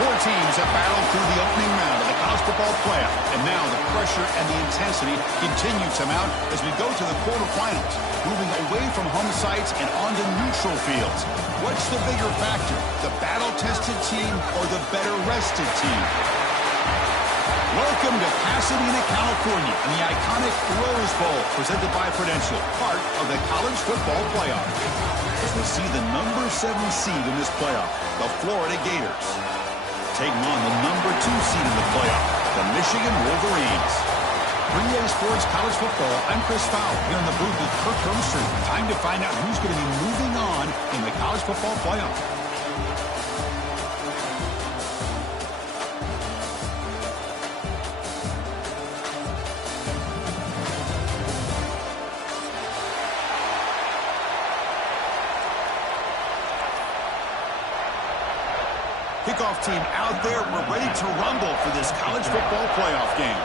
Four teams have battled through the opening round of the college football playoff, and now the pressure and the intensity continue to mount as we go to the quarterfinals, moving away from home sites and onto neutral fields. What's the bigger factor, the battle-tested team or the better-rested team? Welcome to Pasadena, California, and the iconic Rose Bowl, presented by Prudential, part of the college football playoff. As we see the number 7 seed in this playoff, the Florida Gators, taking on the number 2 seed in the playoff, the Michigan Wolverines. 3A Sports College Football, I'm Chris Fowler, here in the booth with Kirk Hermstrom. Time to find out who's going to be moving on in the college football playoff. Kickoff team out there. We're ready to rumble for this college football playoff game.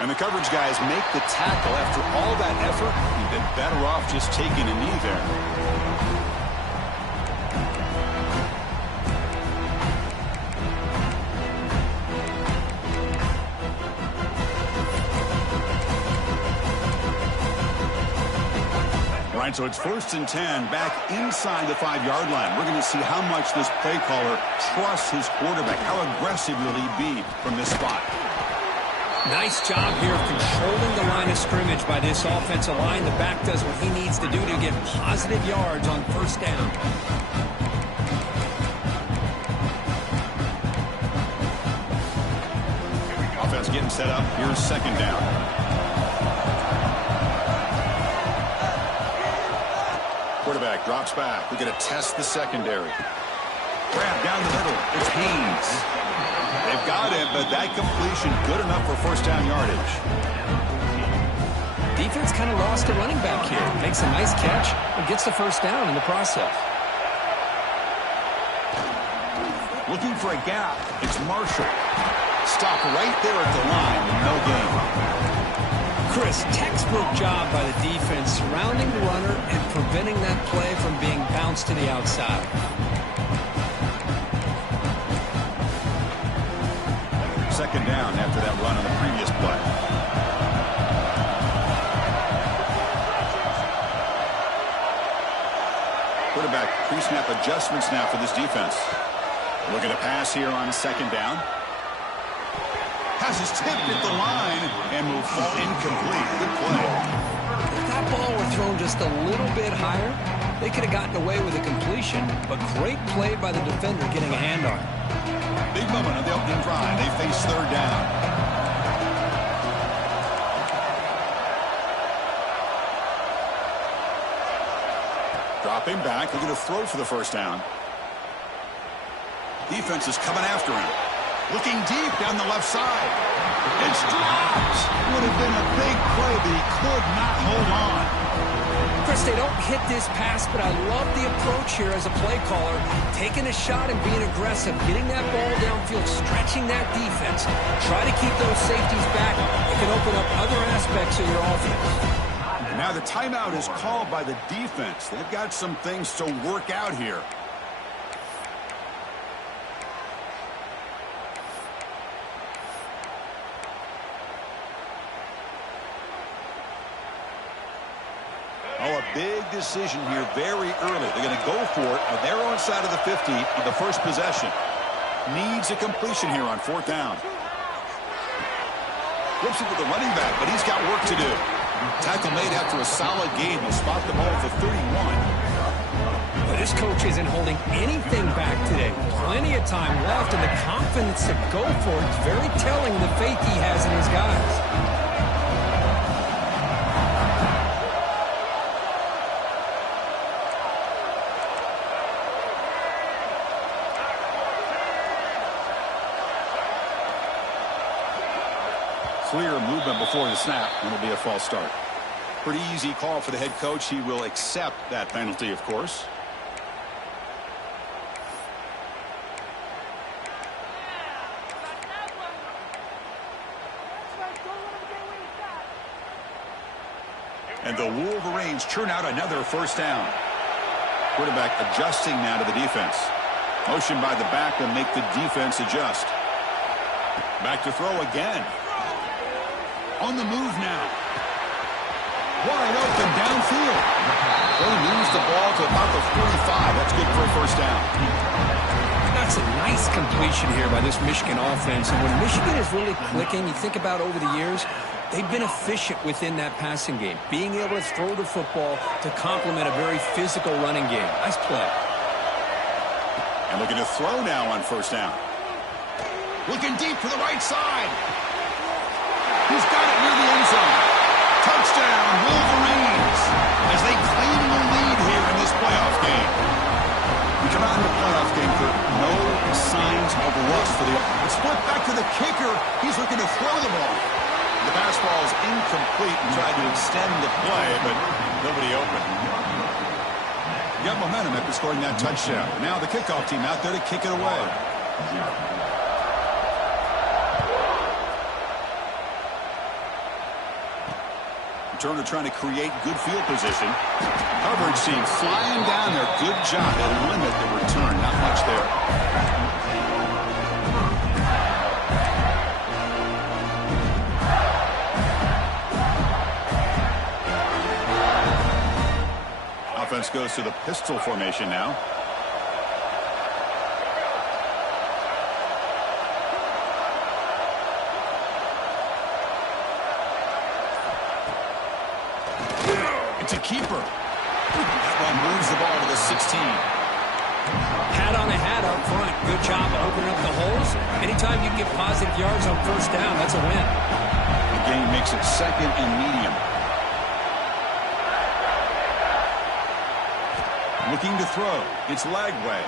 And the coverage guys make the tackle. After all that effort, you've been better off just taking a knee there. So it's 1st and 10 back inside the 5-yard line. We're going to see how much this play caller trusts his quarterback. How aggressive will he be from this spot? Nice job here of controlling the line of scrimmage by this offensive line. The back does what he needs to do to get positive yards on 1st down. Offense getting set up. Here's 2nd down. Quarterback drops back. We're going to test the secondary. Grab down the middle. It's Haynes. They've got him, but that completion good enough for 1st down yardage. Defense kind of lost a running back here. Makes a nice catch and gets the 1st down in the process. Looking for a gap. It's Marshall. Stop right there at the line. No gain. Chris, textbook job by the defense surrounding the runner and preventing that play from being bounced to the outside. Second down after that run on the previous play. Quarterback pre-snap adjustments now for this defense. Looking to pass here on 2nd down. Pass is tipped at the line and will fall incomplete. Good play. If that ball were thrown just a little bit higher, they could have gotten away with a completion, but great play by the defender getting a hand on it. Big moment of the opening drive. They face 3rd down. Dropping back. Looking to throw for the 1st down. Defense is coming after him. Looking deep down the left side. It's dropped. Would have been a big play, but he could not hold on. Chris, they don't hit this pass, but I love the approach here as a play caller. Taking a shot and being aggressive, getting that ball downfield, stretching that defense. Try to keep those safeties back. It can open up other aspects of your offense. And now the timeout is called by the defense. They've got some things to work out here. Oh, a big decision here very early. They're going to go for it on their own side of the 50 on the first possession. Needs a completion here on 4th down. Flips it to the running back, but he's got work to do. Tackle made after a solid game. He'll spot the ball at the 31. But this coach isn't holding anything back today. Plenty of time left, and the confidence to go for it is very telling of the faith he has in his guys. Clear movement before the snap, and it'll be a false start. Pretty easy call for the head coach. He will accept that penalty, of course. And the Wolverines churn out another 1st down. Quarterback adjusting now to the defense. Motion by the back will make the defense adjust. Back to throw again. On the move now. Wide open downfield. They lose the ball to about the 45. That's good for a 1st down. That's a nice completion here by this Michigan offense. And when Michigan is really clicking, you think about over the years, they've been efficient within that passing game. Being able to throw the football to complement a very physical running game. Nice play. And looking to throw now on 1st down. Looking deep to the right side. He's got it near the end zone. Touchdown, Wolverines, as they claim the lead here in this playoff game. We come out in the playoff game for no signs of rust for the offense. Split back to the kicker. He's looking to throw the ball. The pass ball is incomplete and tried to extend the play, but nobody open. Got momentum after scoring that touchdown. Now the kickoff team out there to kick it away. Turner trying to create good field position. Coverage team flying down there. Good job. They limit the return. Not much there. Offense goes to the pistol formation now. It's a keeper. That one moves the ball to the 16. Hat on a hat up front. Good job of opening up the holes. Anytime you can get positive yards on 1st down, that's a win. The game makes it 2nd and medium. Looking to throw. It's Lagway.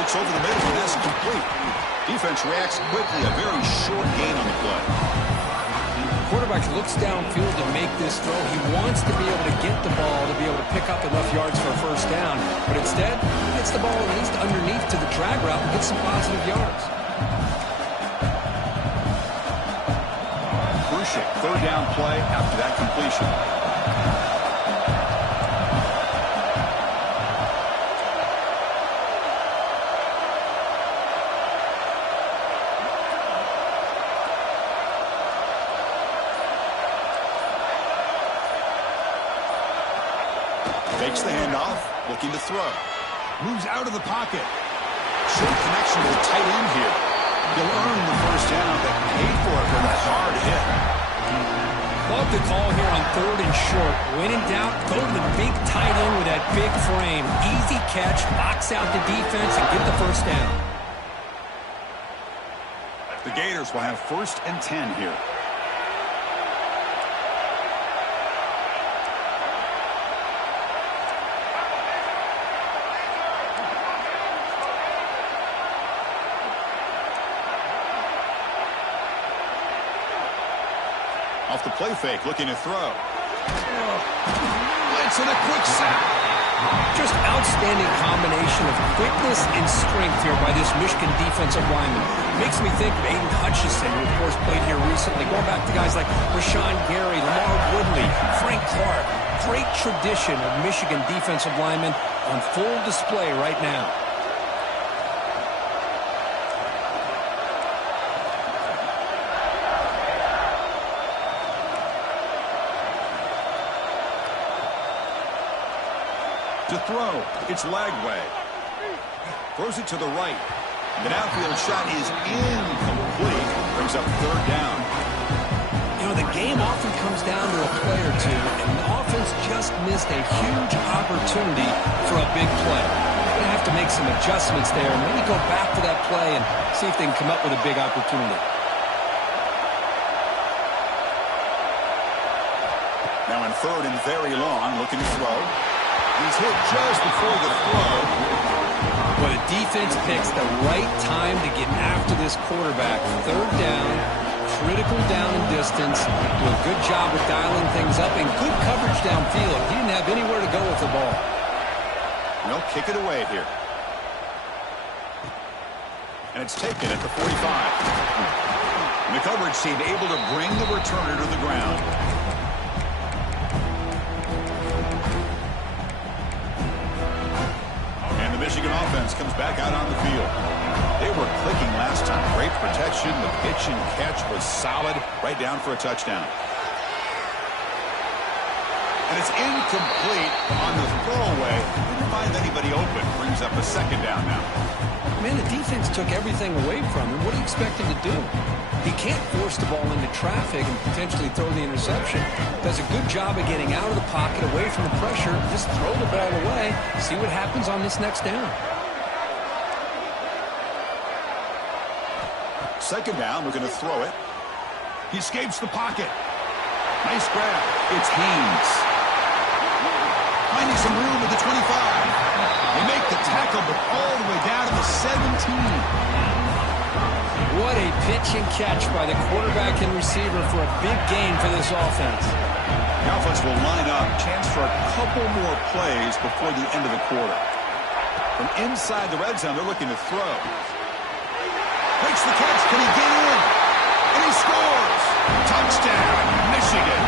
Looks over the middle, and that's complete. Defense reacts quickly. A very short gain on the play. Quarterback looks downfield to make this throw. He wants to be able to get the ball to be able to pick up enough yards for a 1st down. But instead, he gets the ball at least underneath to the drag route and gets some positive yards. Crucial 3rd down play after that completion. Takes the handoff, looking to throw. Moves out of the pocket. Short connection to the tight end here. He'll earn the 1st down, but paid for it with a hard hit. Love the call here on 3rd and short. When in doubt, go to the big tight end with that big frame. Easy catch, box out the defense, and get the 1st down. The Gators will have 1st and 10 here. Off the play fake, looking to throw. Blitz and a quick sack. Just outstanding combination of quickness and strength here by this Michigan defensive lineman. Makes me think of Aiden Hutchinson, who of course played here recently. Going back to guys like Rashawn Gary, Lamar Woodley, Frank Clark. Great tradition of Michigan defensive linemen on full display right now. To throw, it's Lagway. Throws it to the right. The downfield shot is incomplete. Brings up third down. You know, the game often comes down to a play or two, and the offense just missed a huge opportunity for a big play. They're going to have to make some adjustments there and maybe go back to that play and see if they can come up with a big opportunity. Now in third and very long, looking to throw. He's hit just before the throw. But the defense picks the right time to get after this quarterback. Third down, critical down and distance. Do a good job of dialing things up and good coverage downfield. He didn't have anywhere to go with the ball. They'll kick it away here. And it's taken at the 45. And the coverage team able to bring the returner to the ground. Michigan offense comes back out on the field. They were clicking last time. Great protection. The pitch and catch was solid. Right down for a touchdown. And it's incomplete on the throwaway. Didn't find anybody open. Brings up a second down now. Man, the defense took everything away from him. What do you expect him to do? He can't force the ball into traffic and potentially throw the interception. Does a good job of getting out of the pocket, away from the pressure. Just throw the ball away. See what happens on this next down. Second down, we're going to throw it. He escapes the pocket. Nice grab. It's Haynes. Finding some room at the 25. They make the tackle, but all the way down to the 17. What a pitch and catch by the quarterback and receiver for a big gain for this offense. The offense will line up. Chance for a couple more plays before the end of the quarter. From inside the red zone, they're looking to throw. Makes the catch. Can he get in? And he scores. Touchdown, Michigan.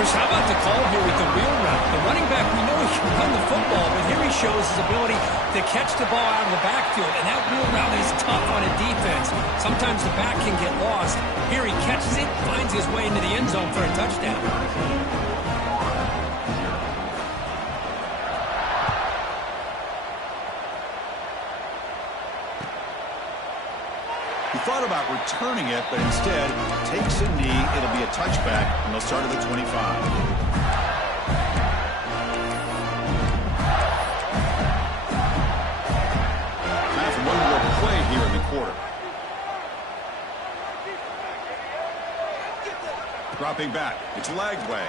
Chris, how about the call here with the wheel route? The running back, we know he can run the football, but here he shows his ability to catch the ball out of the backfield, and that wheel route is tough on a defense. Sometimes the back can get lost. Here he catches it, finds his way into the end zone for a touchdown. He thought about returning it, but instead takes a knee. It'll be a touchback, and they'll start at the 25. Time for one more play here in the quarter. Dropping back. It's Lagway.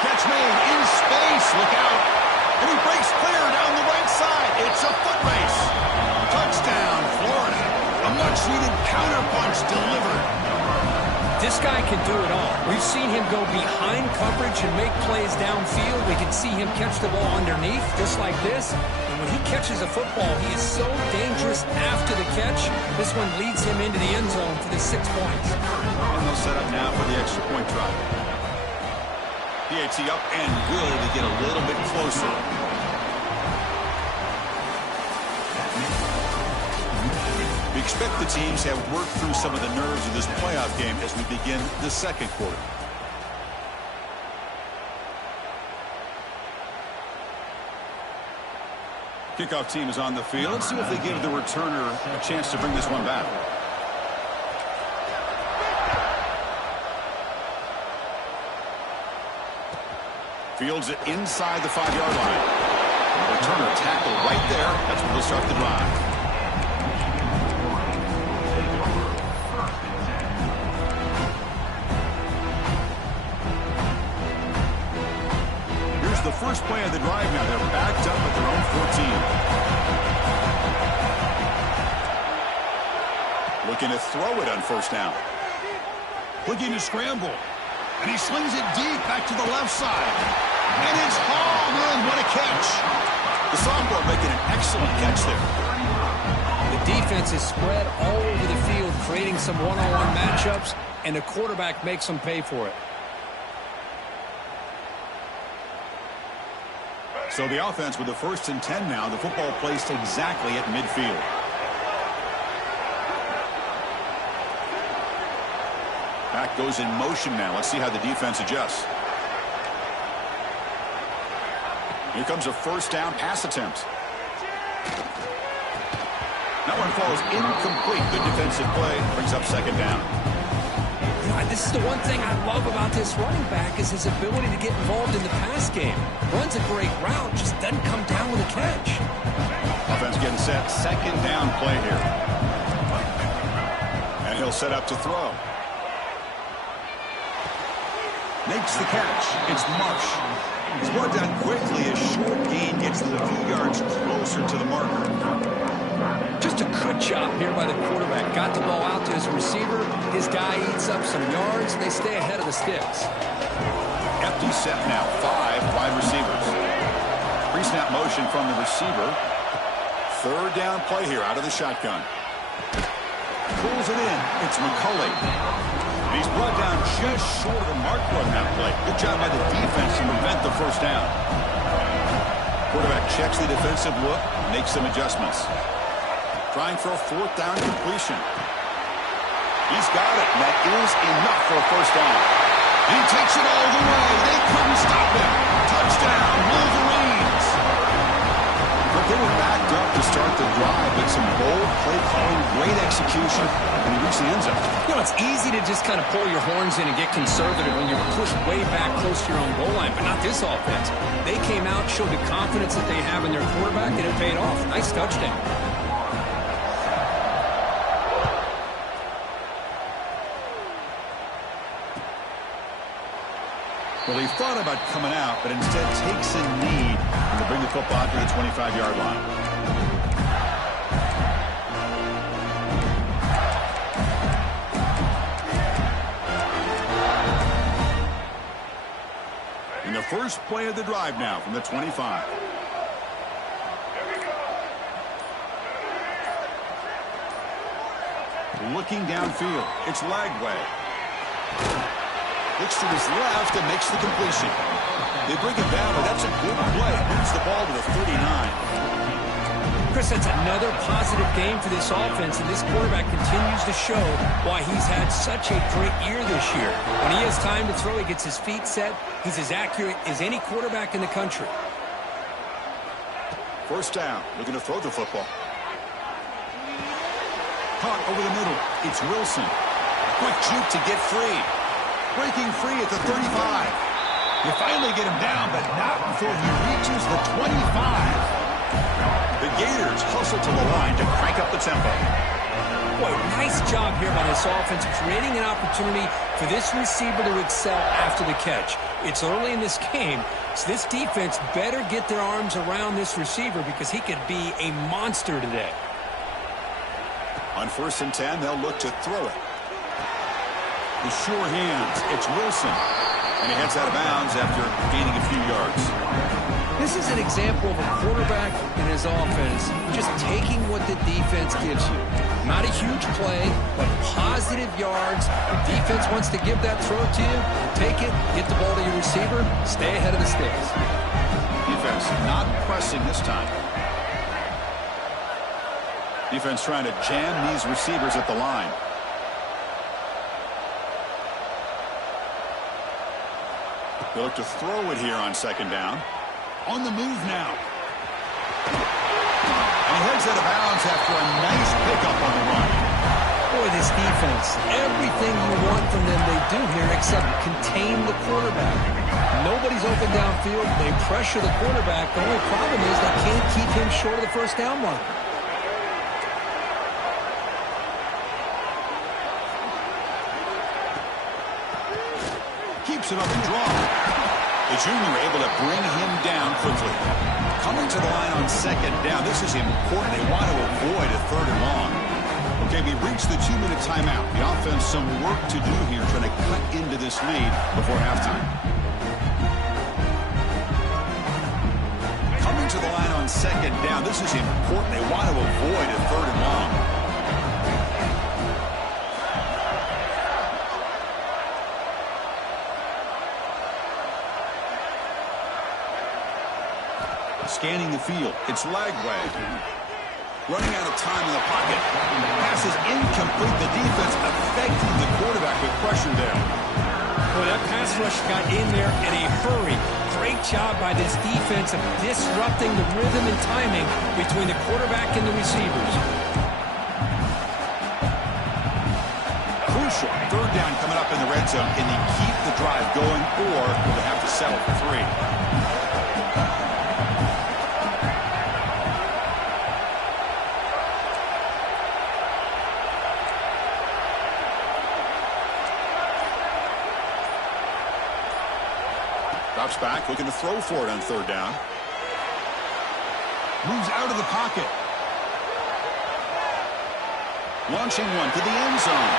Catch made in space. Look out. And he breaks clear down the right side. It's a foot race. Touchdown, Florida. A much-needed counterpunch delivered. This guy can do it all. We've seen him go behind coverage and make plays downfield. We can see him catch the ball underneath, just like this. And when he catches a football, he is so dangerous after the catch. This one leads him into the end zone for the 6 points. And they'll set up now for the extra point try. PAT up and good to get a little bit closer. We expect the teams have worked through some of the nerves of this playoff game as we begin the second quarter. Kickoff team is on the field. Let's see if they give the returner a chance to bring this one back. Fields it inside the 5-yard line. Returner tackled right there. That's where they'll start the drive. Here's the first play of the drive now. They're backed up at their own 14. Looking to throw it on first down. Looking to scramble. And he slings it deep back to the left side. And it's hauled in. What a catch. The sophomore making an excellent catch there. The defense is spread all over the field, creating some one-on-one matchups, and the quarterback makes them pay for it. So the offense with the 1st and 10 now. The football placed exactly at midfield. Back goes in motion now. Let's see how the defense adjusts. Here comes a 1st down pass attempt. That one falls incomplete. Good defensive play. Brings up 2nd down. This is the one thing I love about this running back is his ability to get involved in the pass game. Runs a great route, just doesn't come down with a catch. Offense getting set. 2nd down play here. And he'll set up to throw. Makes the catch. It's Marsh. He's brought down quickly. A short gain gets them a few yards closer to the marker. Just a good job here by the quarterback. Got the ball out to his receiver. His guy eats up some yards, and they stay ahead of the sticks. Empty set now. 5 wide receivers. Pre-snap motion from the receiver. 3rd down play here out of the shotgun. Pulls it in. It's McCulley. He's brought down just short of the marker on that play. Good job by the defense to prevent the 1st down. Quarterback checks the defensive look, makes some adjustments. Trying for a 4th down completion. He's got it. And that is enough for a 1st down. He takes it all the way. They couldn't stop him. Touchdown, Wolverines. But they were backed up to start the drive, but some bold play calling, great execution, and he reached the end zone. You know, it's easy to just kind of pull your horns in and get conservative when you're pushed way back close to your own goal line, but not this offense. They came out, showed the confidence that they have in their quarterback, and it paid off. Nice touchdown. Well, he thought about coming out, but instead takes a knee to bring the football to the 25-yard line. In the first play of the drive now from the 25. Looking downfield. It's Lagway. Looks to his left and makes the completion. They bring him down, but that's a good play. Moves the ball to the 39. Chris, that's another positive game for this offense, and this quarterback continues to show why he's had such a great year this year. When he has time to throw, he gets his feet set. He's as accurate as any quarterback in the country. 1st down, looking to throw the football. Caught over the middle. It's Wilson. Quick juke to get free. Breaking free at the 35. You finally get him down, but not before he reaches the 25. The Gators hustle to the line to crank up the tempo. Boy, nice job here by this offense, creating an opportunity for this receiver to excel after the catch. It's early in this game, so this defense better get their arms around this receiver because he could be a monster today. On 1st and 10, they'll look to throw it. The sure hands. It's Wilson. And he heads out of bounds after gaining a few yards. This is an example of a quarterback and his offense just taking what the defense gives you. Not a huge play, but positive yards. The defense wants to give that throw to you. Take it, get the ball to your receiver, stay ahead of the sticks. Defense not pressing this time. Defense trying to jam these receivers at the line. They look to throw it here on 2nd down. On the move now. And he heads out of bounds after a nice pickup on the run. Boy, this defense, everything you want from them they do here except contain the quarterback. Nobody's open downfield. They pressure the quarterback. The only problem is they can't keep him short of the 1st down marker. Keeps it up and draw. The junior able to bring him down quickly. Coming to the line on 2nd down. This is important. They want to avoid a 3rd and long. Okay, we've reached the 2-minute timeout. The offense some work to do here, trying to cut into this lead before halftime. Coming to the line on second down. This is important. They want to avoid a 3rd and long. Scanning the field. It's Lagway. Running out of time in the pocket. Pass is incomplete. The defense affecting the quarterback with pressure there. Well, that pass rush got in there in a hurry. Great job by this defense of disrupting the rhythm and timing between the quarterback and the receivers. Crucial. 3rd down coming up in the red zone. Can they keep the drive going, or will they have to settle for 3? Drops back, looking to throw for it on 3rd down. Moves out of the pocket. Launching one to the end zone.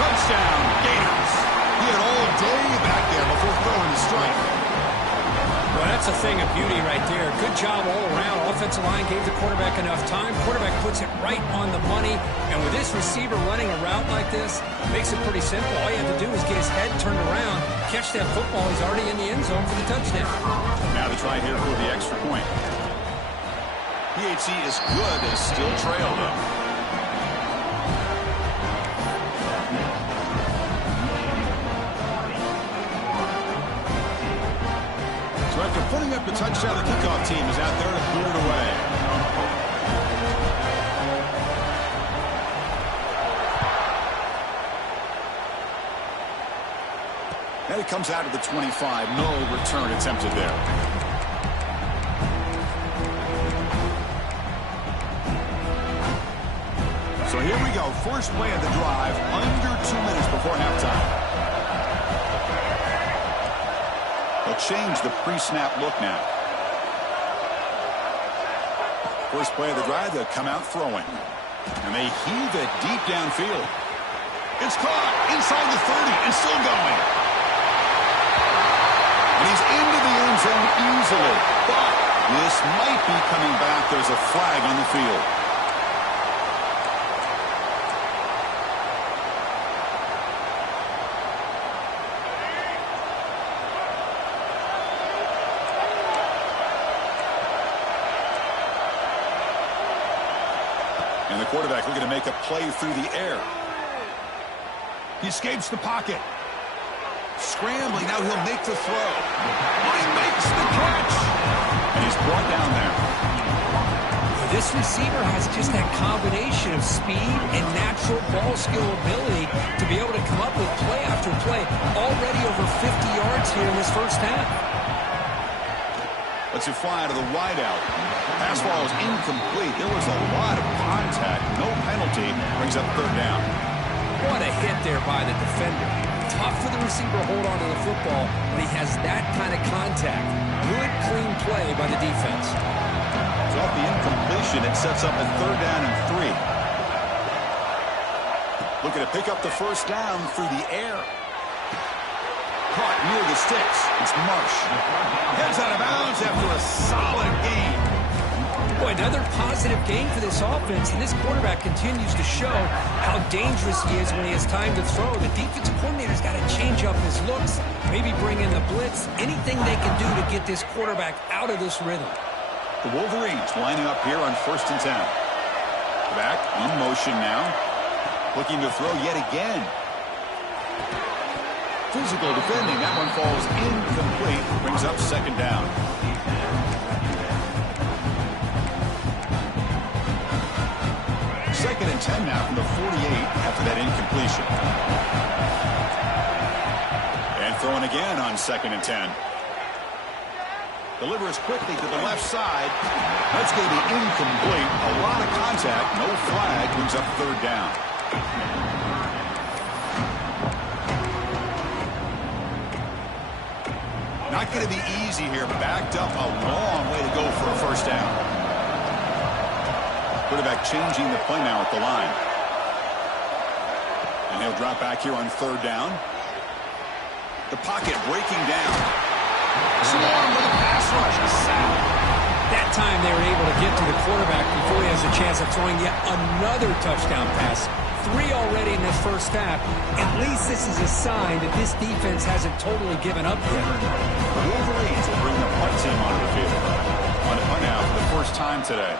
Touchdown, Gators. He had all day back there before throwing the strike. Well, that's a thing of beauty right there. Good job all around. Offensive line gave the quarterback enough time. Quarterback puts it right on the money. And with this receiver running a route like this, makes it pretty simple. All you have to do is get his head turned around, catch that football. He's already in the end zone for the touchdown. Now the try here for the extra point. PHC is good. They still trail, though. So after putting up the touchdown, the kickoff team is out there to put it away. And it comes out of the 25. No return attempted there. So here we go. First play of the drive. Under 2 minutes before halftime. They'll change the pre-snap look now. First play of the drive, they'll come out throwing. And they heave it deep downfield. It's caught inside the 30 and still going. And he's into the end zone easily. But this might be coming back. There's a flag on the field. And the quarterback looking to make a play through the air. He escapes the pocket. Scrambling, now he'll make the throw. He makes the catch. And he's brought down there. This receiver has just that combination of speed and natural ball skill ability to be able to come up with play after play. Already over 50 yards here in this first half. Lets it fly to the wideout. Pass ball is incomplete. There was a lot of contact. No penalty. Brings up 3rd down. What a hit there by the defender. Tough for the receiver to hold on to the football when he has that kind of contact. Good, clean play by the defense. So off the incompletion, it sets up a 3rd down and 3. Looking to pick up the first down through the air. Caught near the sticks. It's Marsh. Heads out of bounds after a solid game. Boy, another positive game for this offense, and this quarterback continues to show how dangerous he is when he has time to throw. The defensive coordinator's got to change up his looks, maybe bring in the blitz, anything they can do to get this quarterback out of this rhythm. The Wolverines lining up here on 1st and 10. Back in motion now. Looking to throw yet again. Physical defending. That one falls incomplete. Brings up 2nd down. Second and 10 now from the 48 after that incompletion. And throwing again on 2nd and 10. Delivers quickly to the left side. That's going to be incomplete. A lot of contact. No flag. Brings up 3rd down. Not going to be easy here. Backed up a long way to go for a first down. Quarterback changing the play now at the line. And he'll drop back here on third down. The pocket breaking down. Swarm with a pass rush. A sack. That time they were able to get to the quarterback before he has a chance of throwing yet another touchdown pass. 3 already in this first half. At least this is a sign that this defense hasn't totally given up yet. The Wolverines will bring the punt team onto the field. On the punt out for the first time today.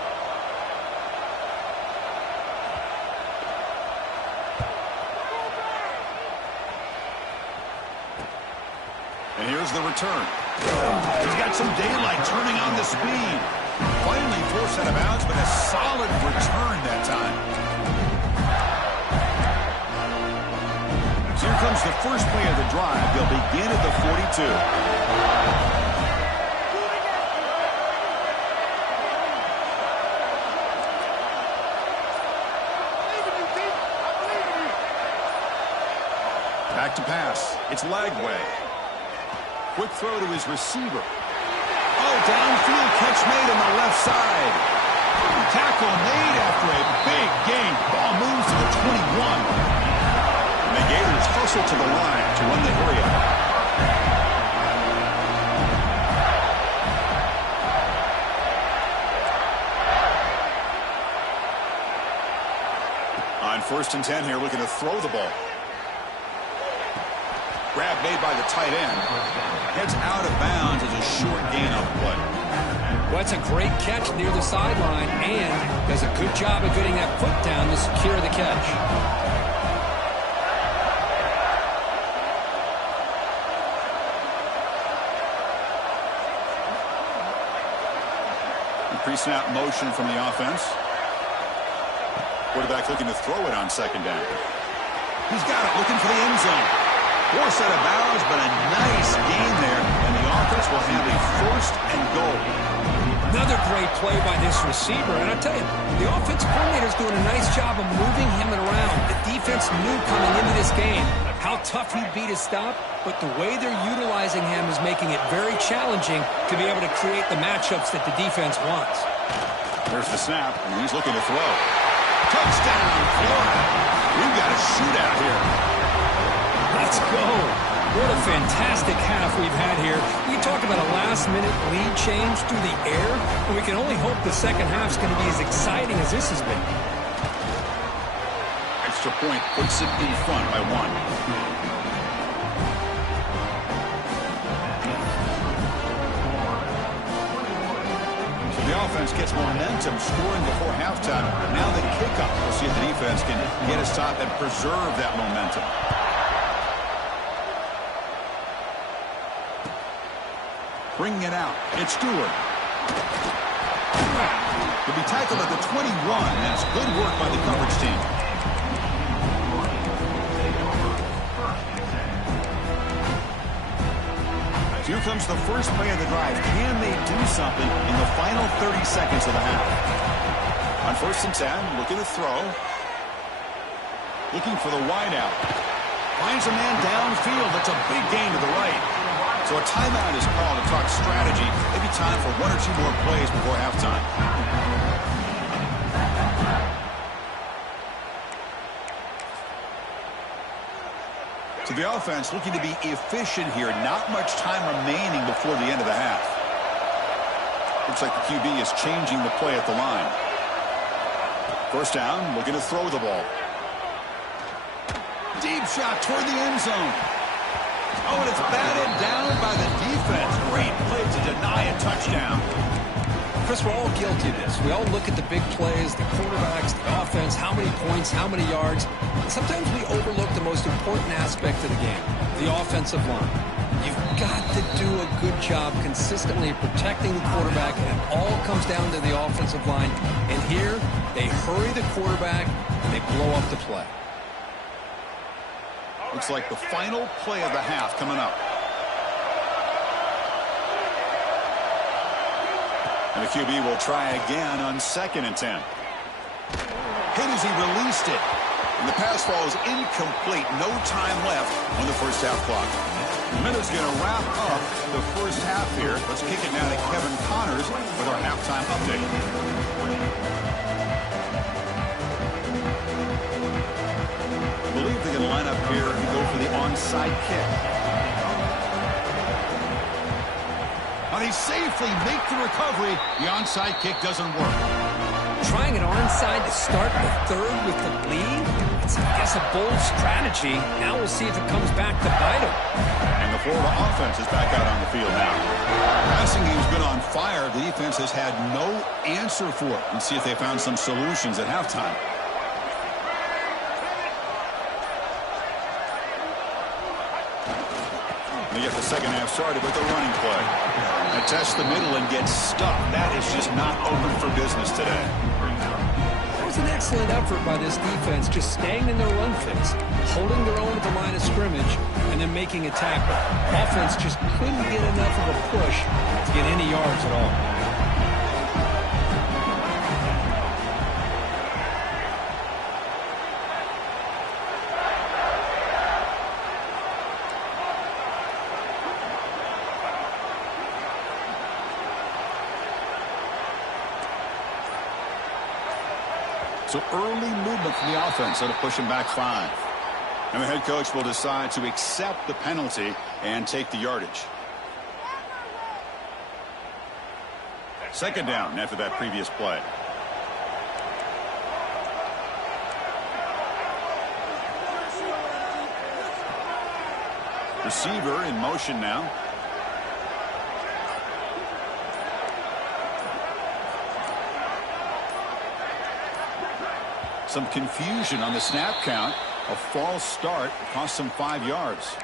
And here's the return. He's got some daylight turning on the speed. Finally forced out of bounds, but a solid return that time. So here comes the first play of the drive. They'll begin at the 42. Back to pass. It's Lagway. Quick throw to his receiver. Oh, downfield catch made on the left side. Tackle made after a big gain. Ball moves to the 21. And the Gators hustle to the line to run the area. On 1st and 10 here, looking to throw the ball. Grab made by the tight end. Heads out of bounds as a short gain on the play. Well, that's a great catch near the sideline and does a good job of getting that foot down to secure the catch. Pre-snap motion from the offense. Quarterback looking to throw it on 2nd down. He's got it, looking for the end zone. Forced out of bounds, but a nice gain there, and the offense will have a 1st and goal. Another great play by this receiver, and I tell you, the offensive coordinator is doing a nice job of moving him around. The defense knew coming into this game how tough he'd be to stop, but the way they're utilizing him is making it very challenging to be able to create the matchups that the defense wants. There's the snap, and he's looking to throw. Touchdown, Florida. We've got a shootout here. Let's go. What a fantastic half we've had here. We talk about a last-minute lead change through the air, and we can only hope the second half's going to be as exciting as this has been. Extra point puts it in front by 1. The offense gets momentum scoring before halftime. Now the kickoff. We'll see if the defense can get a stop and preserve that momentum. Bringing it out. It's Stewart. He'll be tackled at the 21. That's good work by the coverage team. Here comes the first play of the drive. Can they do something in the final 30 seconds of the half? On 1st and 10, looking to throw. Looking for the wideout. Finds a man downfield. That's a big gain to the right. So a timeout is called to talk strategy. Maybe time for 1 or 2 more plays before halftime. So the offense looking to be efficient here. Not much time remaining before the end of the half. Looks like the QB is changing the play at the line. 1st down, looking to throw the ball. Deep shot toward the end zone. Oh, and it's batted down by the defense. Great play to deny a touchdown. Chris, we're all guilty of this. We all look at the big plays, the quarterbacks, the offense, how many points, how many yards. And sometimes we overlook the most important aspect of the game, the offensive line. You've got to do a good job consistently protecting the quarterback, and it all comes down to the offensive line. And here, they hurry the quarterback, and they blow up the play. Looks like the final play of the half coming up. And the QB will try again on 2nd and 10. Hit as he released it. And the pass falls incomplete. No time left on the first half clock. The minute's going to wrap up the first half here. Let's kick it now to Kevin Connors with our halftime update. I believe they're going to line up here and go for the onside kick. Now they safely make the recovery. The onside kick doesn't work. Trying an onside to start the third with the lead? It's, I guess, a bold strategy. Now we'll see if it comes back to bite them. And the Florida offense is back out on the field now. Passing game's been on fire. The defense has had no answer for it. Let's see if they found some solutions at halftime. They get the second half started with the running play. They test the middle and get stuffed. That is just not open for business today. That was an excellent effort by this defense, just staying in their run fix, holding their own at the line of scrimmage, and then making a tackle. Offense just couldn't get enough of a push to get any yards at all. So early movement from the offense that'll push him back 5. And the head coach will decide to accept the penalty and take the yardage. Second down after that previous play. Receiver in motion now. Some confusion on the snap count. A false start cost him 5 yards.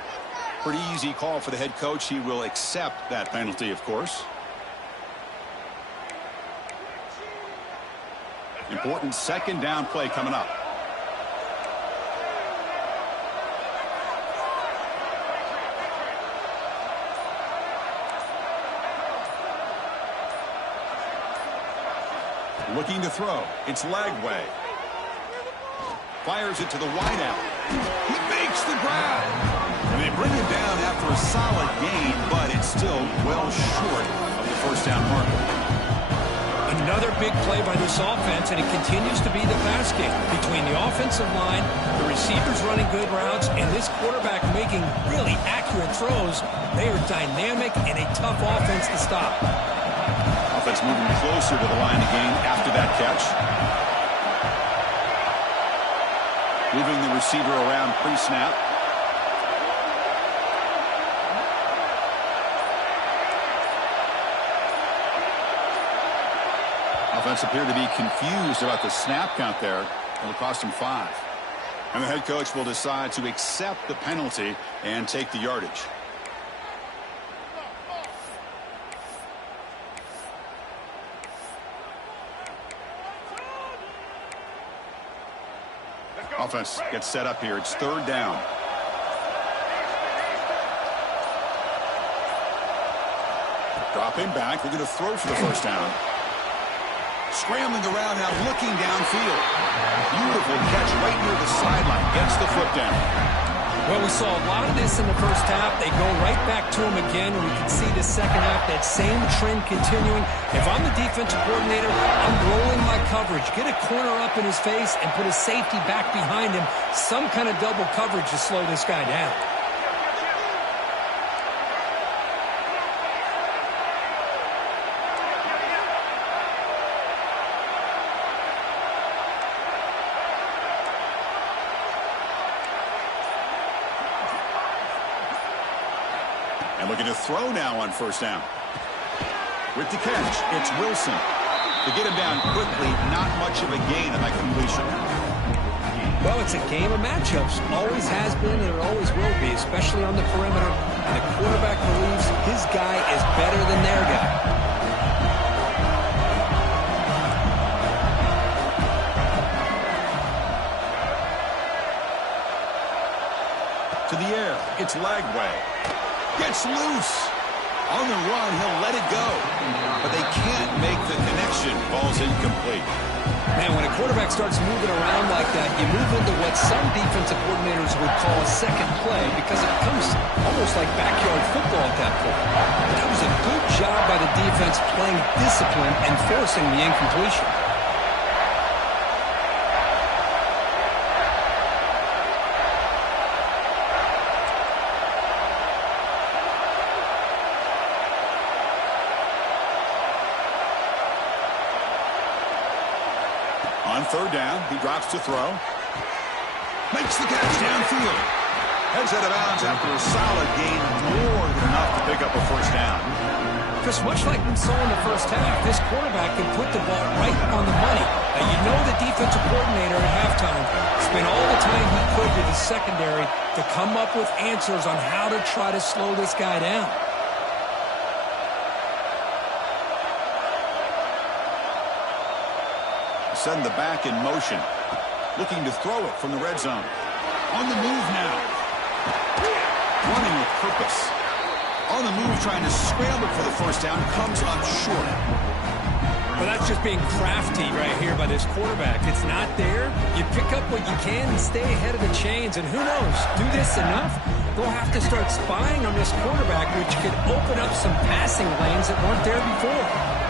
Pretty easy call for the head coach. He will accept that penalty, of course. Important second down play coming up. Looking to throw. It's Lagway. Fires it to the wideout. He makes the grab. And they bring him down after a solid gain, but it's still well short of the first down marker. Another big play by this offense, and it continues to be the pass game. Between the offensive line, the receivers running good routes, and this quarterback making really accurate throws, they are dynamic and a tough offense to stop. Offense moving closer to the line of game after that catch. Moving the receiver around pre-snap. Offense appeared to be confused about the snap count there. It'll cost him 5. And the head coach will decide to accept the penalty and take the yardage. Offense gets set up here. It's third down. Dropping back. They're going to throw for the first down. Scrambling around now, looking downfield. Beautiful catch right near the sideline. Gets the foot down. Well, we saw a lot of this in the first half. They go right back to him again, and we can see the second half, that same trend continuing. If I'm the defensive coordinator, I'm rolling my coverage. Get a corner up in his face and put a safety back behind him. Some kind of double coverage to slow this guy down. And looking to throw now on first down. With the catch, it's Wilson. To get him down quickly, not much of a gain on that completion. Well, it's a game of matchups. Always has been and it always will be, especially on the perimeter. And the quarterback believes his guy is better than their guy. To the air, it's Lagway. Gets loose. On the run, he'll let it go. But they can't make the connection. Ball's incomplete. Man, when a quarterback starts moving around like that, you move into what some defensive coordinators would call a second play because it becomes almost like backyard football at that point. But that was a good job by the defense playing discipline and forcing the incompletion. On third down, he drops to throw. Makes the catch downfield. Heads out of bounds after a solid gain, more than enough to pick up a first down. Chris, much like we saw in the first half, this quarterback can put the ball right on the money. Now, you know the defensive coordinator at halftime spent all the time he could with his secondary to come up with answers on how to try to slow this guy down. Send the back in motion. Looking to throw it from the red zone. On the move now. Running with purpose. On the move, trying to scramble for the first down. Comes up short. Well, that's just being crafty right here by this quarterback. It's not there. You pick up what you can and stay ahead of the chains. And who knows, do this enough, they'll have to start spying on this quarterback, which could open up some passing lanes that weren't there before.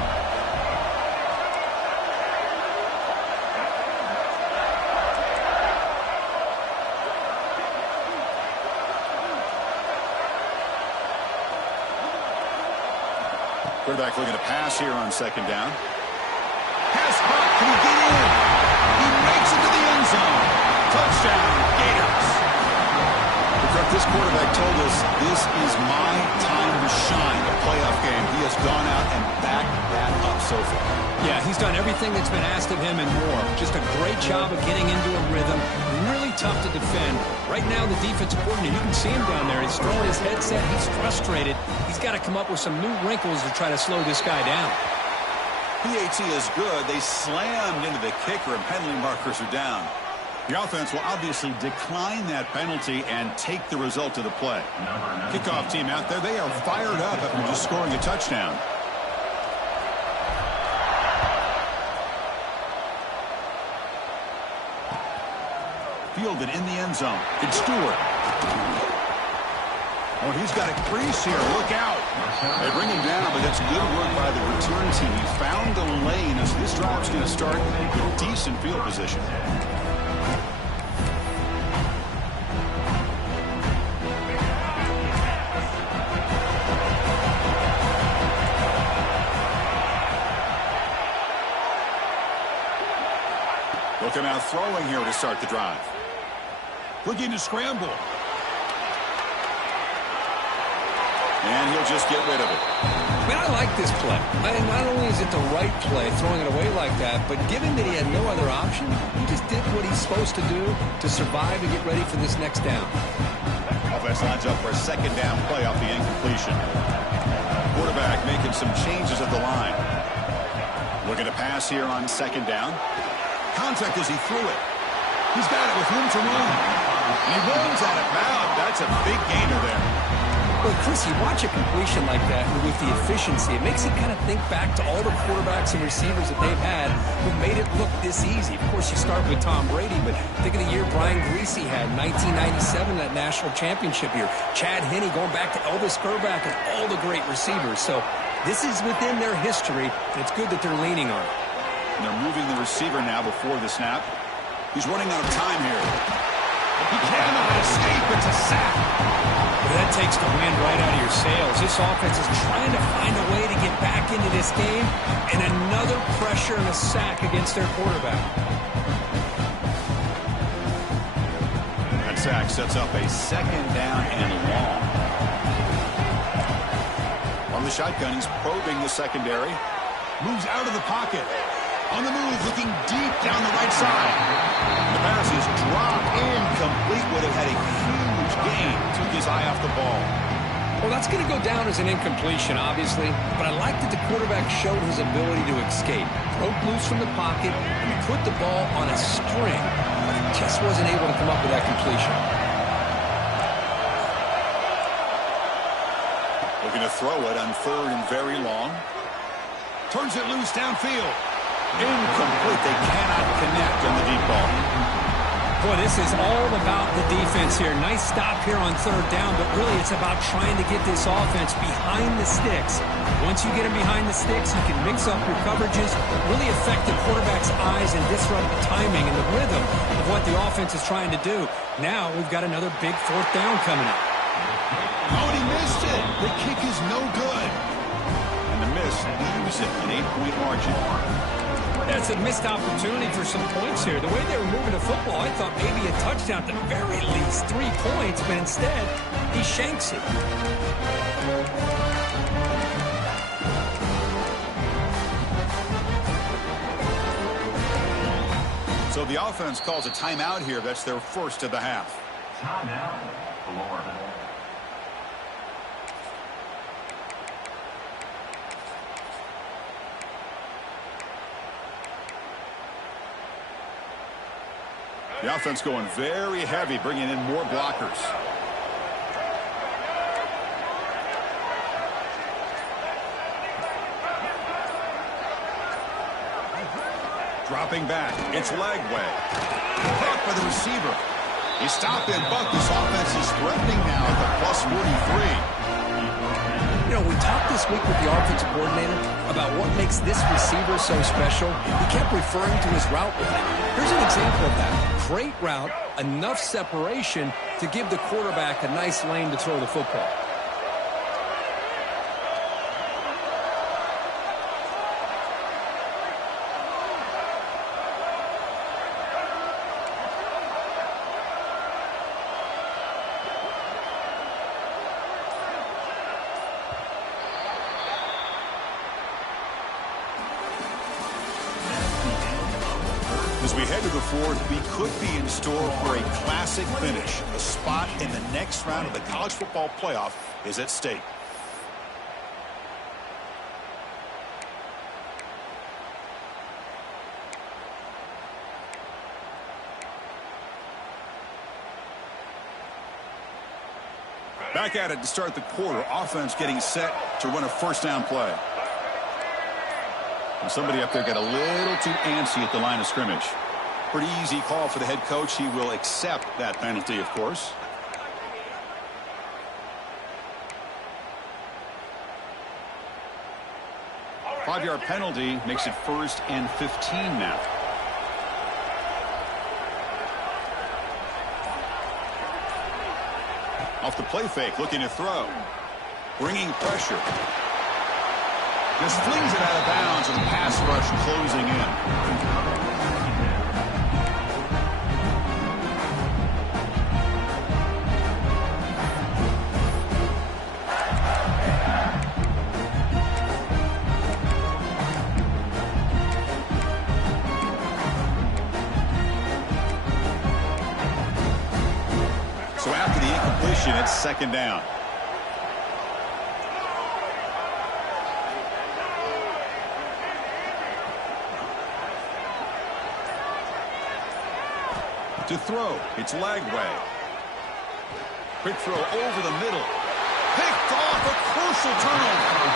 Quarterback looking to pass here on second down. Pass caught. Can he get in? He makes it to the end zone. Touchdown, Gators. This quarterback told us this is my time to shine, a playoff game. He has gone out and backed that up so far. Yeah, he's done everything that's been asked of him and more. Just a great job of getting into a rhythm. Really tough to defend. Right now, the defensive coordinator, you can see him down there. He's throwing his headset. He's frustrated. He's got to come up with some new wrinkles to try to slow this guy down. PAT is good. They slammed into the kicker, and penalty markers are down. The offense will obviously decline that penalty and take the result of the play. Kickoff team out there, they are fired up after just scoring a touchdown. Fielded in the end zone. It's Stewart. Oh, he's got a crease here. Look out. They bring him down, but that's good work by the return team. He found the lane as this drive's going to start with decent field position. Looking out throwing here to start the drive. Looking to scramble. And he'll just get rid of it. Man, I like this play. Not only is it the right play, throwing it away like that, but given that he had no other option, he just did what he's supposed to do to survive and get ready for this next down. Offense lines up for a second down play off the incompletion. Quarterback making some changes at the line. Looking to pass here on second down. Contact as he threw it. He's got it with room to run. And he runs out of bounds. That's a big gainer there. Well, Chris, you watch a completion like that with the efficiency, it makes you kind of think back to all the quarterbacks and receivers that they've had who made it look this easy. Of course, you start with Tom Brady, but think of the year Brian Griese had, 1997, that national championship year. Chad Henne going back to Elvis Grbac and all the great receivers. So this is within their history, and it's good that they're leaning on it. And they're moving the receiver now before the snap. He's running out of time here. He cannot escape. It's a sack. Well, that takes the wind right out of your sails. This offense is trying to find a way to get back into this game, and another pressure and a sack against their quarterback. That sack sets up a second down and long. On the shotgun, he's probing the secondary. Moves out of the pocket. On the move, looking deep down the right side. The pass is dropped incomplete. Would have had a huge gain. Took his eye off the ball. Well, that's going to go down as an incompletion, obviously. But I like that the quarterback showed his ability to escape. Broke loose from the pocket and put the ball on a string. But he just wasn't able to come up with that completion. Looking to throw it on third and very long. Turns it loose downfield. Incomplete. They cannot connect on the deep ball. Boy, this is all about the defense here. Nice stop here on third down, but really it's about trying to get this offense behind the sticks. Once you get them behind the sticks, you can mix up your coverages, really affect the quarterback's eyes and disrupt the timing and the rhythm of what the offense is trying to do. Now we've got another big fourth down coming up. Oh, and he missed it. The kick is no good. And the miss leaves it an 8-point margin. That's a missed opportunity for some points here. The way they were moving the football, I thought maybe a touchdown, at the very least 3 points, but instead, he shanks it. So the offense calls a timeout here. That's their first of the half. Timeout, Florida. The offense going very heavy, bringing in more blockers. Dropping back, it's Lagway. Caught by the receiver. He stopped and Buck. This offense is threatening now at the plus 43. You know, we talked this week with the offensive coordinator about what makes this receiver so special. He kept referring to his route running. Here's an example of that. Great route, enough separation to give the quarterback a nice lane to throw the football. As we head to the fourth, we could be in store for a classic finish. A spot in the next round of the college football playoff is at stake. Back at it to start the quarter. Offense getting set to run a first down play. And somebody up there got a little too antsy at the line of scrimmage. Pretty easy call for the head coach. He will accept that penalty, of course. Five-yard penalty makes it 1st and 15 now. Off the play fake, looking to throw. Bringing pressure. Just flings it out of bounds, and the pass rush closing in. So after the incompletion, it's 2nd down. To throw, it's Lagway. Quick throw over the middle. Picked off, a crucial turnover.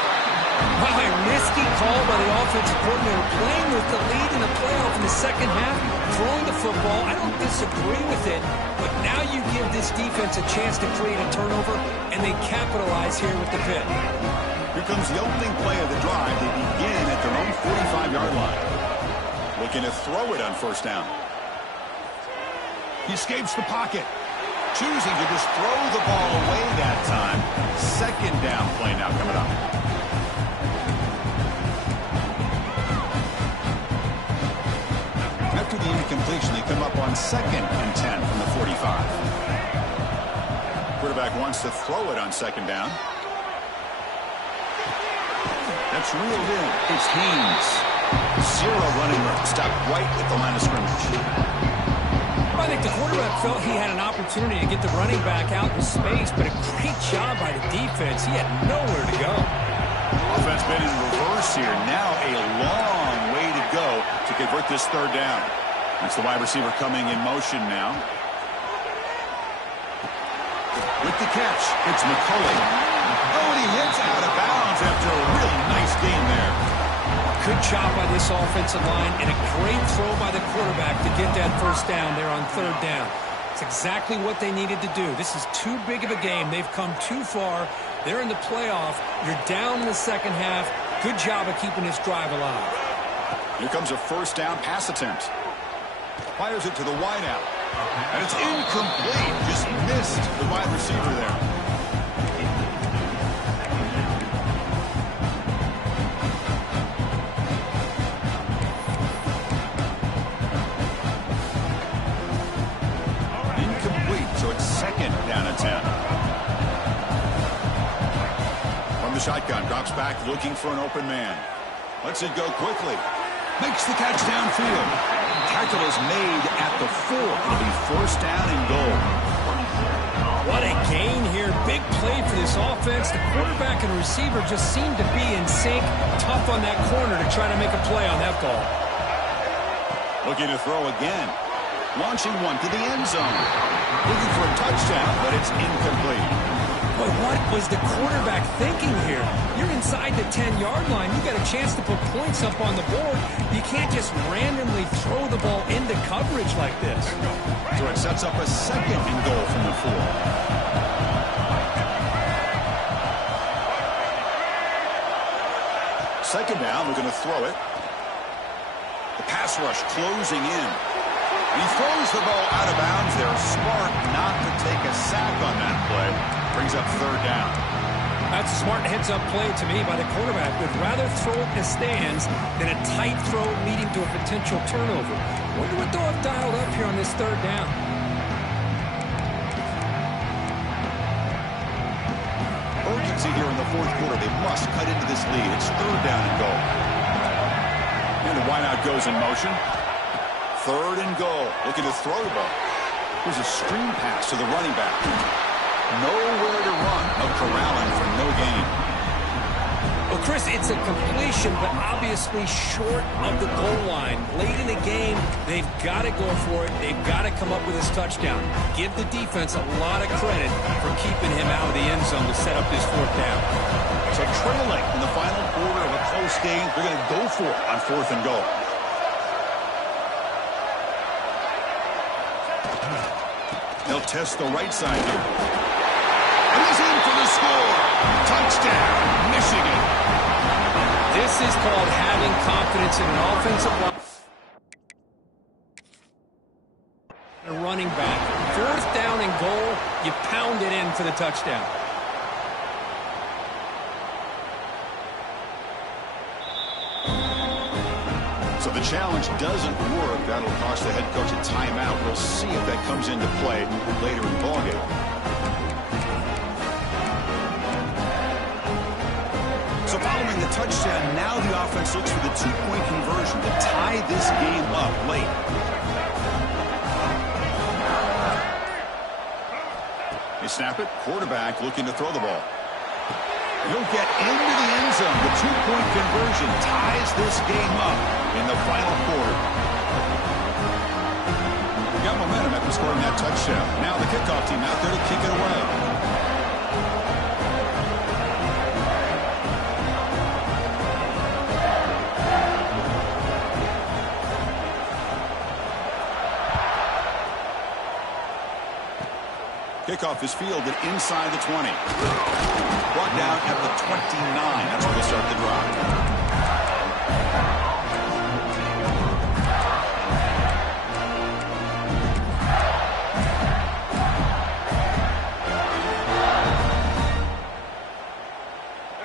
Wow, a risky call by the offensive coordinator, playing with the lead in the playoff in the second half, throwing the football. I don't disagree with it, but now you give this defense a chance to create a turnover, and they capitalize here with the pick. Here comes the opening play of the drive. They begin at their own 45-yard line. Looking to throw it on 1st down. He escapes the pocket. Choosing to just throw the ball away that time. 2nd down play now coming up. After the incompletion, they come up on 2nd and 10 from the 45. Quarterback wants to throw it on 2nd down. That's reeled in. It's Haynes. 0 running room. Stopped right at the line of scrimmage. I think the quarterback felt he had an opportunity to get the running back out in space, but a great job by the defense. He had nowhere to go. Offense been in reverse here. Now a long way to go to convert this 3rd down. That's the wide receiver coming in motion now. With the catch, it's McCulley. Oh, and he hits out of bounds after a really nice game there. Good job by this offensive line, and a great throw by the quarterback to get that 1st down there on 3rd down. It's exactly what they needed to do. This is too big of a game. They've come too far. They're in the playoff. You're down in the second half. Good job of keeping this drive alive. Here comes a 1st down pass attempt. Fires it to the wideout. And it's incomplete. Just missed the wide receiver there. shotgun. Drops back looking for an open man. Lets it go quickly. Makes the catch downfield. Tackle is made at the 4. It'll be first down and goal. What a gain here. Big play for this offense. The quarterback and receiver just seem to be in sync. Tough on that corner to try to make a play on that ball. Looking to throw again. Launching one to the end zone. Looking for a touchdown, but it's incomplete. But what was the quarterback thinking here? You're inside the 10-yard line. You got a chance to put points up on the board. You can't just randomly throw the ball into coverage like this. So it sets up a second and goal from the 4. Second down, we're going to throw it. The pass rush closing in. He throws the ball out of bounds there. Smart not to take a sack on that play. Brings up third down. That's a smart heads-up play to me by the quarterback. Would rather throw it in the stands than a tight throw leading to a potential turnover. Wonder what they'll have dialed up here on this third down. Urgency here in the fourth quarter. They must cut into this lead. It's third down and goal. And the wideout goes in motion. Third and goal. Looking to throw the ball. Here's a screen pass to the running back. Nowhere to run. No corralling for no gain. Well, Chris, it's a completion, but obviously short of the goal line. Late in the game, they've got to go for it. They've got to come up with this touchdown. Give the defense a lot of credit for keeping him out of the end zone to set up this fourth down. So trailing in the final quarter of a close game, they're going to go for it on fourth and goal. They'll test the right side here. And he's in for the score. Touchdown, Michigan. This is called having confidence in an offensive line. A running back. Fourth down and goal, you pound it in for the touchdown. So the challenge doesn't work. That'll cost the head coach a timeout. We'll see if that comes into play later in the ballgame. So following the touchdown, now the offense looks for the two-point conversion to tie this game up late. They snap it. Quarterback looking to throw the ball. He'll get into the end zone. The two-point conversion ties this game up in the final quarter. We got momentum after scoring that touchdown. Now the kickoff team out there to kick it away. Kickoff is fielded inside the 20. Brought down at the 29. That's where they start the drive.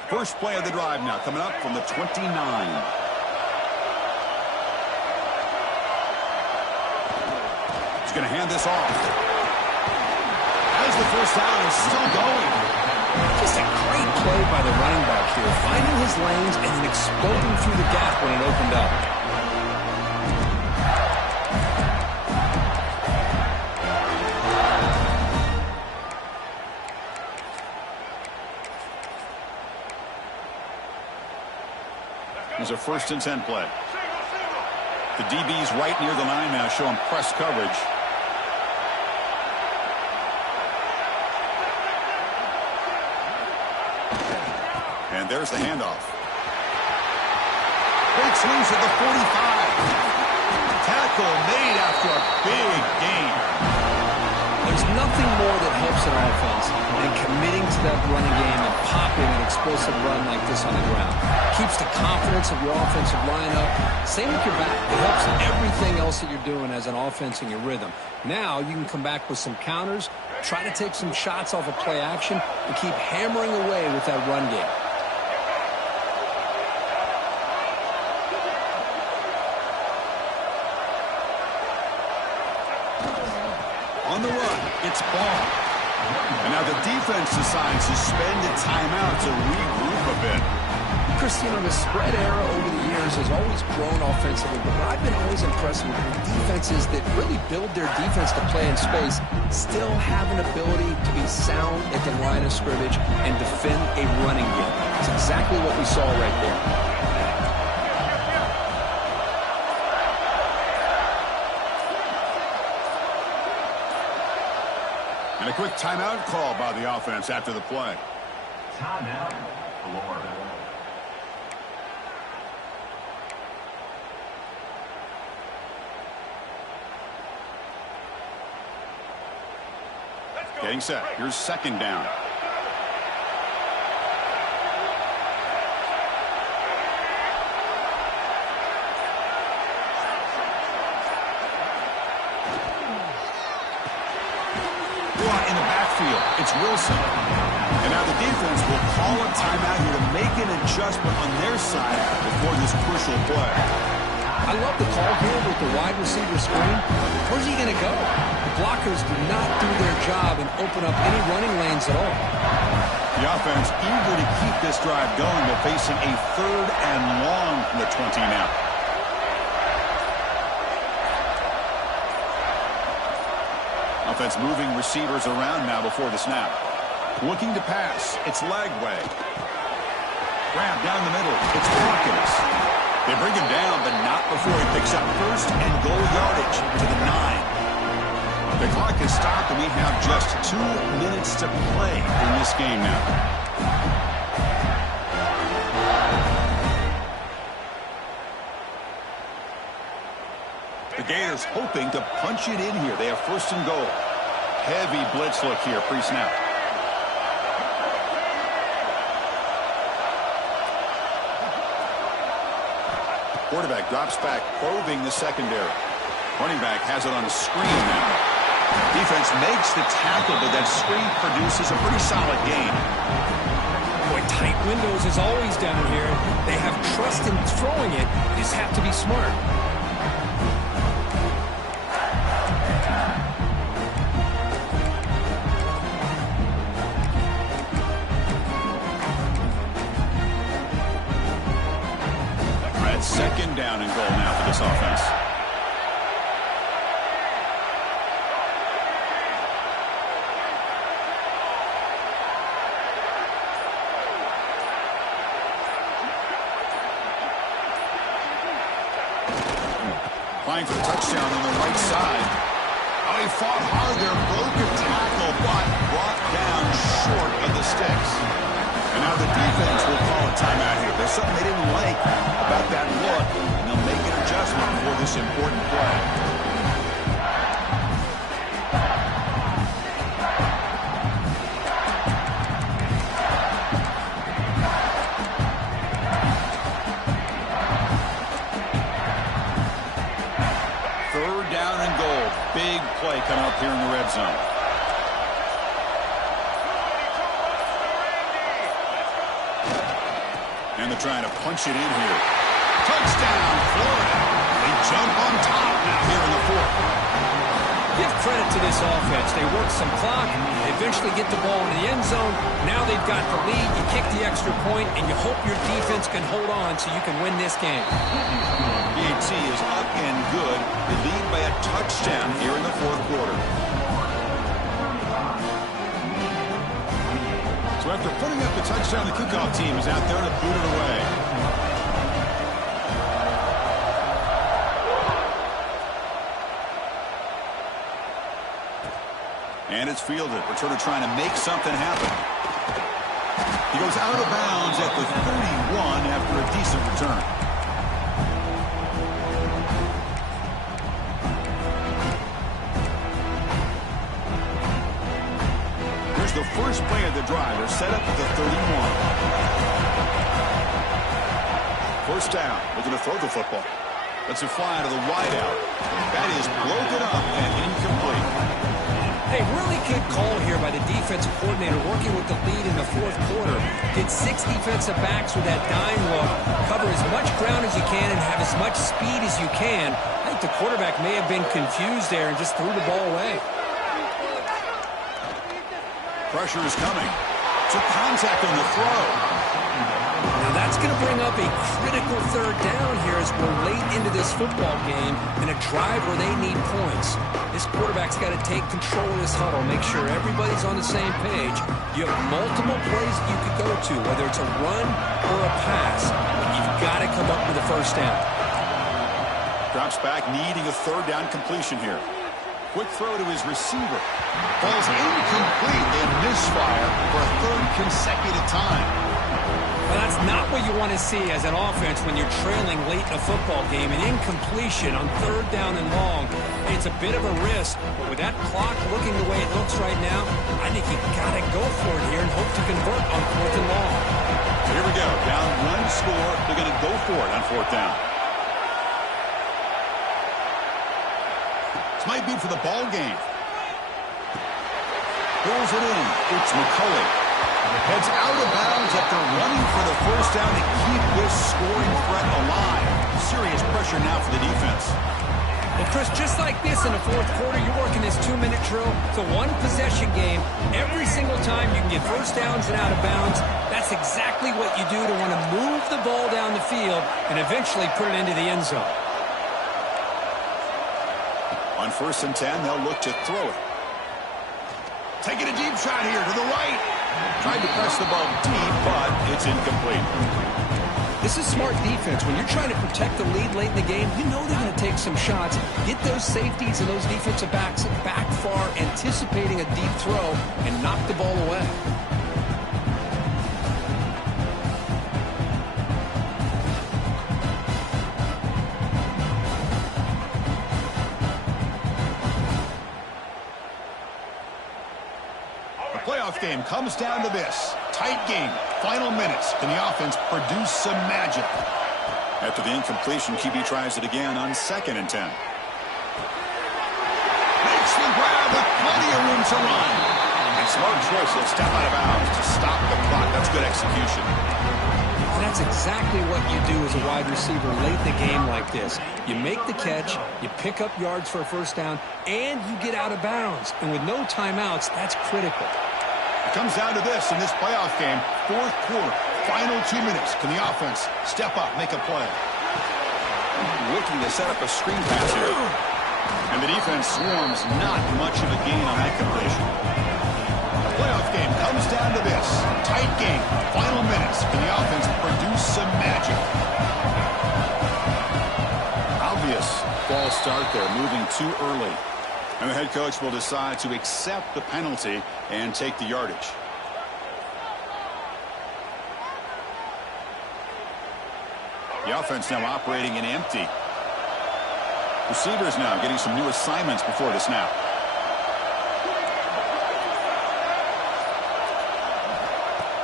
First play of the drive now coming up from the 29. He's going to hand this off. The first down is still going. Just a great play by the running back here, finding his lanes and then exploding through the gap when it opened up. There's a 1st and 10 play. The DB's right near the line now, showing press coverage. And there's the handoff. Breaks loose at the 45. Tackle made after a big gain. There's nothing more that helps an offense than committing to that running game and popping an explosive run like this on the ground. Keeps the confidence of your offensive line up. Same with your back. It helps everything else that you're doing as an offense in your rhythm. Now you can come back with some counters, try to take some shots off of play action, and keep hammering away with that run game. On the run, it's ball. And now the defense decides to spend a timeout to regroup a bit. Christine, the spread era over the years has always grown offensively, but I've been always impressed with defenses that really build their defense to play in space, still have an ability to be sound at the line of scrimmage and defend a running game. It's exactly what we saw right there. And a quick timeout call by the offense after the play. Timeout, Florida. Getting set. Here's second down. Brought in the backfield. It's Wilson. And now the defense will call a timeout here to make an adjustment on their side before this crucial play. I love the call here with the wide receiver screen. Where's he going to go? The blockers do not do their job and open up any running lanes at all. The offense eager to keep this drive going, but facing a 3rd and long from the 20 now. Offense moving receivers around now before the snap. Looking to pass. It's Lagway. Grab down the middle. It's Hawkins. They bring him down, but not before he picks up 1st and goal yardage to the 9. The clock is stopped, and we have just 2 minutes to play in this game now. The Gators hoping to punch it in here. They have 1st and goal. Heavy blitz look here pre-snap. Quarterback drops back, probing the secondary. Running back has it on a screen now. Defense makes the tackle, but that screen produces a pretty solid gain. Boy, tight windows as always down here. They have trust in throwing it. They just have to be smart. Second down and goal now for this offense. Applying for the touchdown on the right side. Oh, he fought hard there, broke a tackle, but brought down short of the sticks. And now the defense will call a timeout here. There's something they didn't like about that look, and they'll make an adjustment for this important play. Third down and goal. Big play coming up here in the red zone. And they're trying to punch it in here. Touchdown, Florida. They jump on top now here in the 4th. Give credit to this offense. They work some clock. They eventually get the ball into the end zone. Now they've got the lead. You kick the extra point, and you hope your defense can hold on so you can win this game. BAT is up and good. They lead by a touchdown here in the 4th quarter. So after putting up the touchdown, the kickoff team is out there to boot it away. And it's fielded. Returner trying to make something happen. He goes out of bounds at the 31 after a decent return. Here's the first play of the drive. They're set up at the 31. First down. Looking to throw the football. Lets it fly to the wideout. That is broken up and incomplete. Hey, really good call here by the defensive coordinator working with the lead in the 4th quarter. Get 6 defensive backs with that dime look. Cover as much ground as you can and have as much speed as you can. I think the quarterback may have been confused there and just threw the ball away. Pressure is coming. Took contact on the throw. going to bring up a critical third down here as we're late into this football game in a drive where they need points. This quarterback's got to take control of this huddle, make sure everybody's on the same page. You have multiple plays you could go to, whether it's a run or a pass, but you've got to come up with a first down. Drops back, needing a third down completion here. Quick throw to his receiver. Falls incomplete and misfire for a third consecutive time. Well, that's not what you want to see as an offense when you're trailing late in a football game. An incompletion on third down and long. It's a bit of a risk, but with that clock looking the way it looks right now, I think you've got to go for it here and hope to convert on fourth and long. Here we go. Down one score. They're going to go for it on fourth down. This might be for the ball game. Pulls it in. It's McCulley. Heads out of bounds after running for the first down to keep this scoring threat alive. Serious pressure now for the defense. Well, Chris, just like this in the fourth quarter, you're working this 2-minute drill. It's a one-possession game. Every single time you can get first downs and out of bounds, that's exactly what you do to want to move the ball down the field and eventually put it into the end zone. On 1st and 10, they'll look to throw it. Taking a deep shot here to the right. Tried to press the ball deep, but it's incomplete. This is smart defense. When you're trying to protect the lead late in the game, you know they're going to take some shots. Get those safeties and those defensive backs back far, anticipating a deep throw, and knock the ball away. Playoff game comes down to this. Tight game. Final minutes. Can the offense produce some magic? After the incompletion, QB tries it again on 2nd and 10. Makes the grab with plenty of room to run. And smart choice. He'll step out of bounds to stop the clock. That's good execution. And that's exactly what you do as a wide receiver late in the game like this. You make the catch, you pick up yards for a first down, and you get out of bounds. And with no timeouts, that's critical. It comes down to this in this playoff game. 4th quarter, final 2 minutes. Can the offense step up, make a play? Looking to set up a screen pass here. And the defense swarms, not much of a gain on that completion. The playoff game comes down to this. Tight game, final minutes. Can the offense produce some magic? Obvious false start there, moving too early. And the head coach will decide to accept the penalty and take the yardage. The offense now operating in empty. Receivers now getting some new assignments before the snap.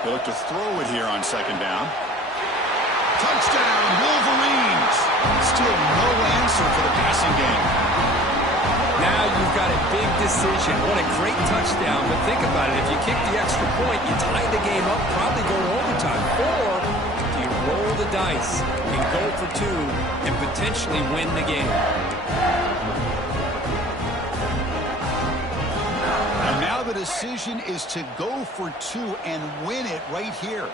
They look to throw it here on 2nd down. Touchdown, Wolverines! Still no answer for the passing game. Now you've got a big decision. What a great touchdown, but think about it. If you kick the extra point, you tie the game up, probably go to overtime. Or do you roll the dice and go for 2 and potentially win the game? And now the decision is to go for 2 and win it right here.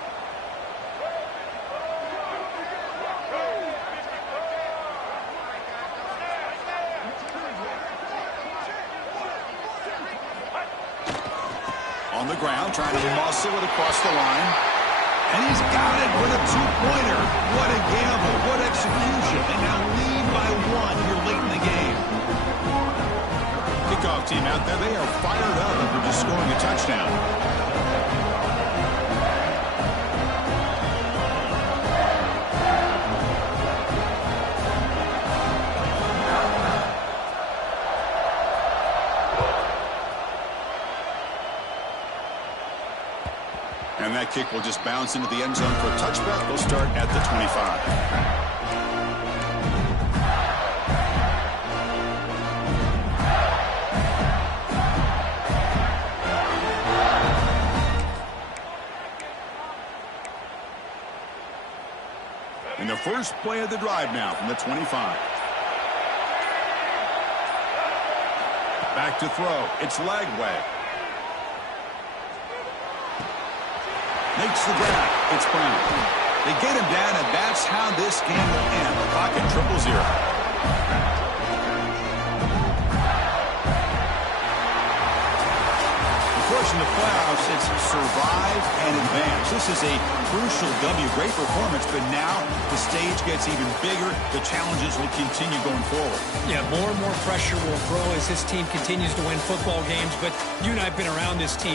On the ground, trying to muscle it across the line. And he's got it for the 2-pointer. What a gamble. What execution. And now lead by 1 here late in the game. Kickoff team out there. They are fired up after just scoring a touchdown. And that kick will just bounce into the end zone for a touchback. They'll start at the 25. And the first play of the drive now from the 25. Back to throw. It's Lagway. Makes the grab. It's Brown. They get him down, and that's how this game will end. The clock at 0-0. In the playoffs, it's survive and advance. This is a crucial W. Great performance, but now the stage gets even bigger. The challenges will continue going forward. Yeah, more and more pressure will grow as this team continues to win football games, but you and I have been around this team